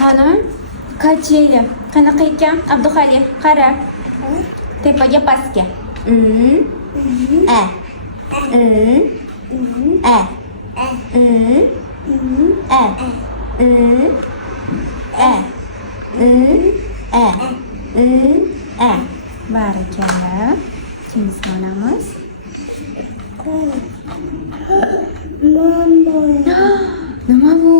Xonim, kacheli. Qanaqa ekan? Abduxalil, qara. Tepaga pastga. A. A. A. A. A. Barakalla. Kimsini olamiz? Nima bu?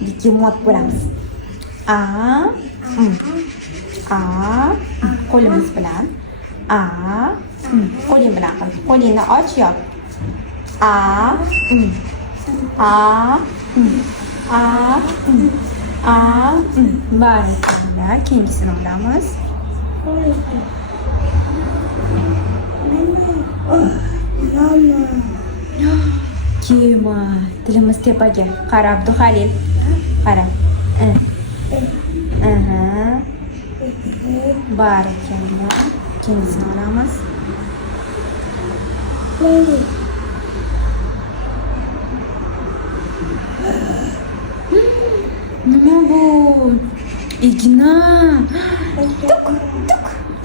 Begemot bo'lamiz. A. Qo'limiz bilan. A. Qo'ling bilan qil. Qo'lingni och yop. A. Barakalla. Keyingisini olamiz. Kema. Tilimiz tepaga. Qara Abduxalil. Qara. Barakalla. Keyingisini olamiz. Nima bu? Igna. Tuk.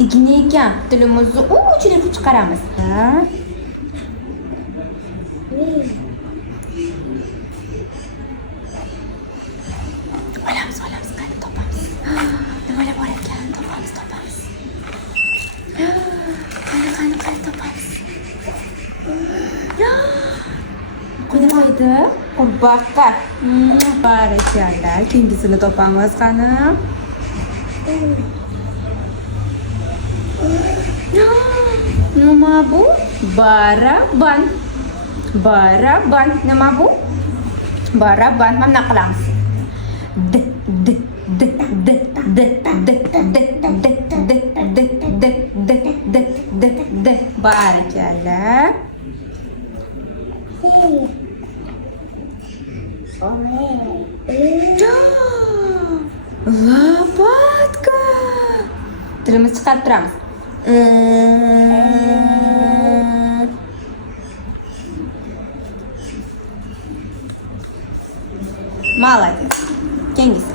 Igna ekan. Tilimizni uchidan chiqaramiz. Olamiz, qani topamiz. Nimalar bor ekan? Topamiz. Qani topamiz. Qo'ydi. Qurbaqa. Barakalla. Keyingisini topamiz qani. Nima bu? Baraban. Nima bu? Baraban. Mana qilamiz. Barakalla. Lopatka. Tilimizni chiqarib turamiz. Молодец. Keyingisi.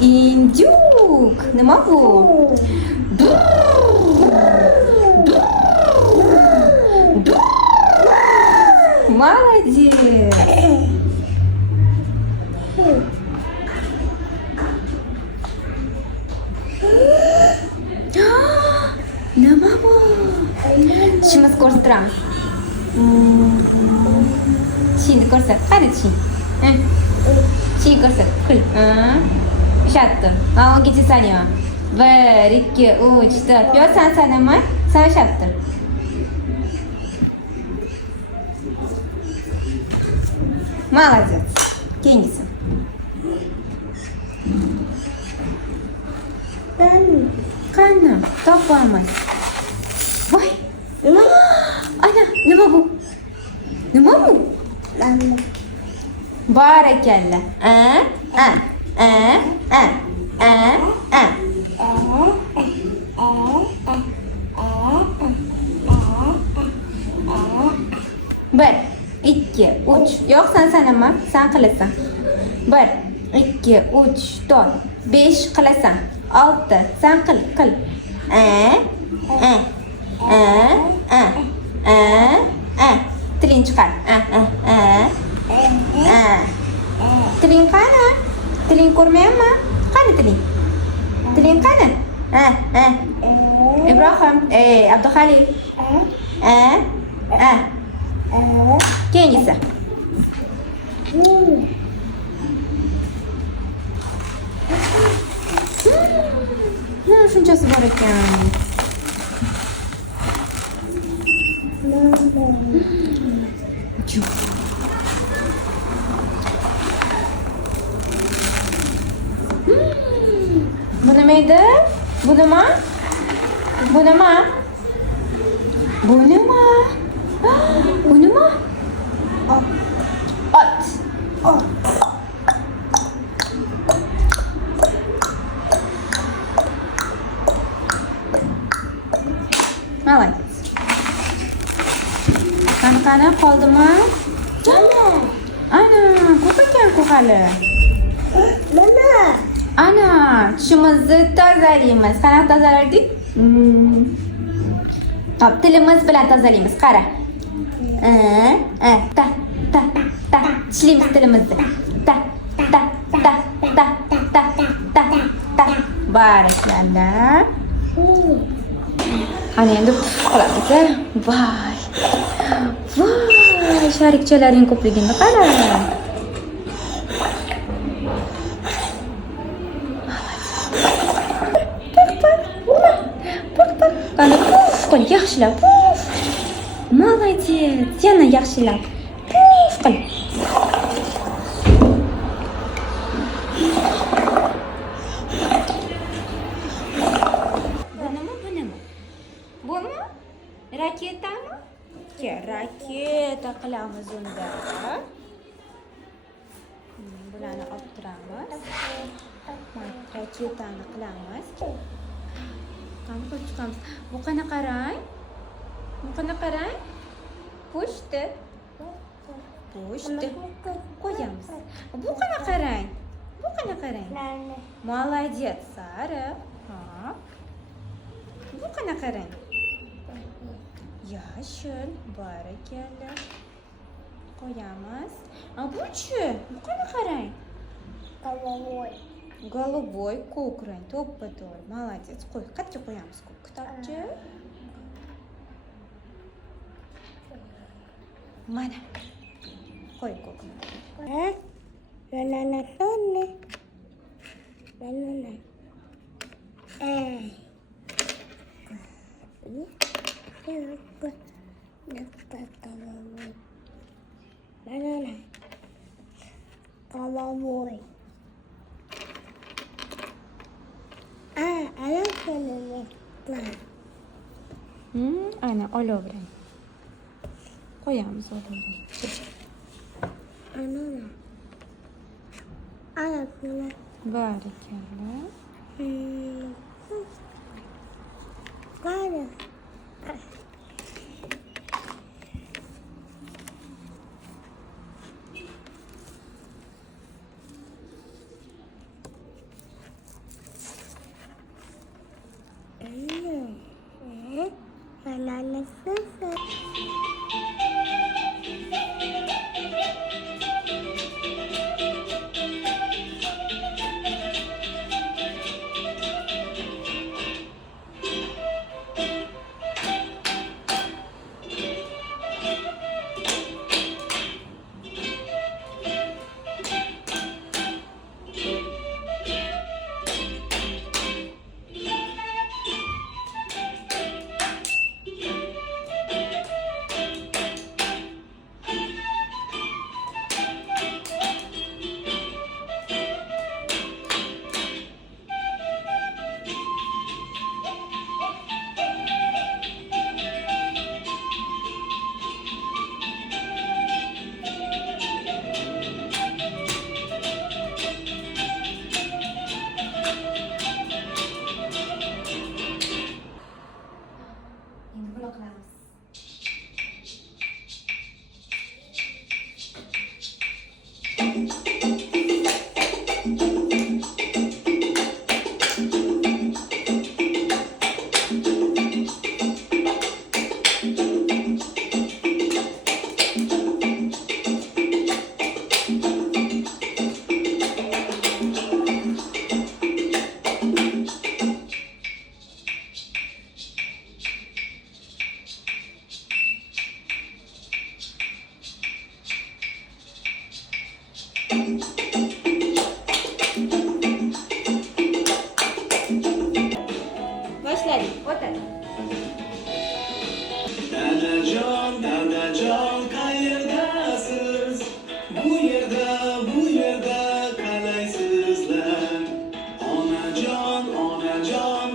Indyuk. Nima bu? Молодец. Nima bu? Tishimizni ko'rsatamiz. Tishingni ko'rsat. Qani tishing? Tishingni ko'rsat. Kul. Ushatdim. Unga chesanyapman. 1, 2, 3, 4. Yo, sen sanama. Sen ushatdim. Молодец. Keyingisi. Qani topamiz. Voy. Ana, nima bu? Barakalla. Bir, ikki, uch. Yo'q, sen sanama. Sen qilasan. 1, 2, 3, 4, 5 qilasan. 6. Sen qil. Tiling chiqar. Tiling qani? Tiling ko'rmayapman. Qani tiling? Tiling qani? Ibrohim, Abduxalil. Keyingisi. Shunchasi bor ekan. Bu nima edi? Bu nima? Ot. Молодец. Qani qoldimi? Ana, ko'p ekan-ku hali. Ana, tishimizni tozalaymiz. Qanaqa tozalardik? Hop, tilimiz bilan tozalaymiz. Qara. Tishlaymiz tilimizni. Barakallah. Ana endi qilamiz. Voy. Sharikchalaring ko'pligini qara. Qani puf qil, yaxshilab. Молодец. Yana yaxshilab. Puf qil. Buni? Raketami? Raketa qilamiz unda. Bularni olib turamiz. Raketani qilamiz. Qani qilib chiqamiz. Bu qanaqa rang? Pushti. Qo'yamiz. Bu qanaqa rang? Молодец, sariq. Bu qanaqa rang? Yashil. Barakallah. Qo'yamiz. Bu-chi? Bu qanaqa rang? Голубой, ko'k rang. To'ppa-to'g'ri. Молодец. Qo'y, qayerga qo'yamiz ko'k kitobchi? Mana. Qo'y ko'kni. Ana olov rang. Qo'yamiz olov rang. Barakallah. Dadajon qayerdasiz? Bu yerda qalaysizlar? Onajon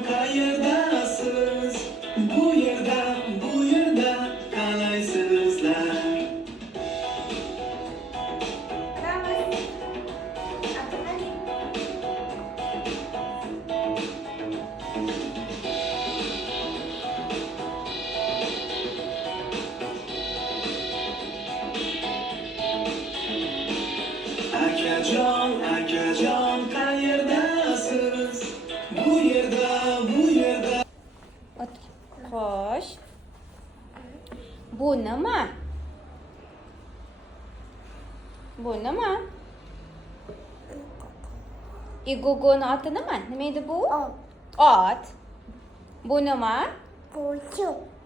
qayerdasiz? Bu yerda qalaysizlar? Otajon, akajon, qayerdasiz? Bu yerda, bu yerda. Xo'sh. Bu nima? Bu nima? Igogoni oti nima? Nima edi bu? Ot. Bu nima?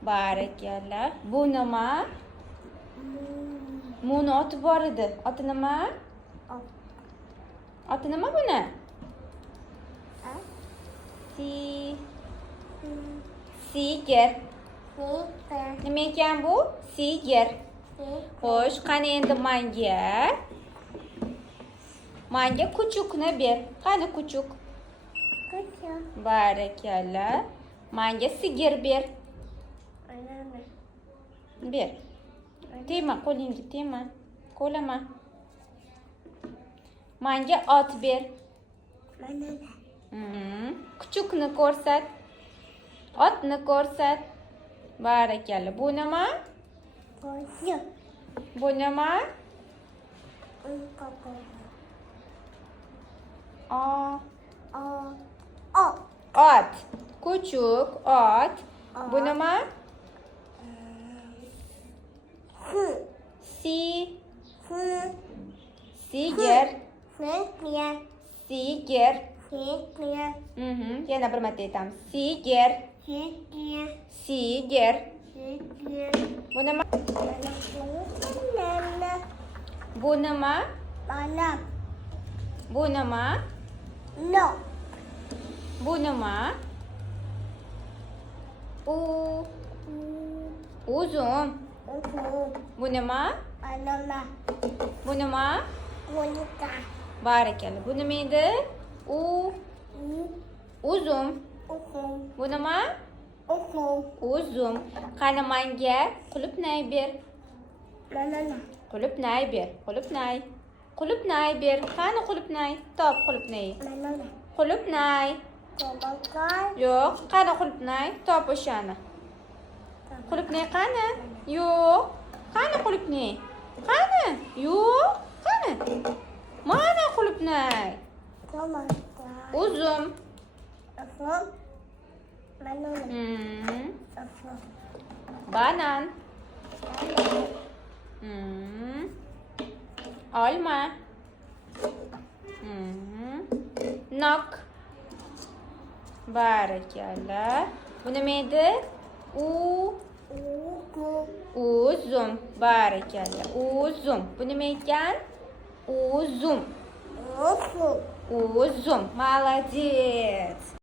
Barakalla. Bu nima? Muni oti bor edi. Oti nima? Oti nima buni? Sigir. Nima ekan bu? Sigir. Xo'sh, qani endi manga kuchukni ber. Qani kuchuk? Barakalla. Manga sigir ber. Ber. Tegma, qo'lingga tegma. Qo'lama. Manga ot ber. Kuchukni ko'rsat. Otni ko'rsat. Barakalla. Bu nima? Bu nima? Ot. Kuchuk, ot. Bu nima? Sigir. Sigir. Yana bir marta aytamiz. Sigir. Sigir. Bu nima? Bu nima? Bu nima? Bu nima? Uzum. Bu nima? Bu nima? Barakalla. Bu nima edi? Uzum. Bu nima? Uzum. Qani menga qulupnay ber. Qulupnay ber. Qulupnay ber. Qani qulupnay? Top qulupnay. Qulupnay. Yo'q, qani qulupnay? Top o'shani. Qulupnay qani? Yo'q. Qani qulupnay? Qani? Yo'q. Qani? Mana qulupnay. Uzum. Banan. Olma. Nok. Barakalla. Bu nima edi? Uzum. Barakalla. Uzum. Bu nima ekan? Uzum. Молодец.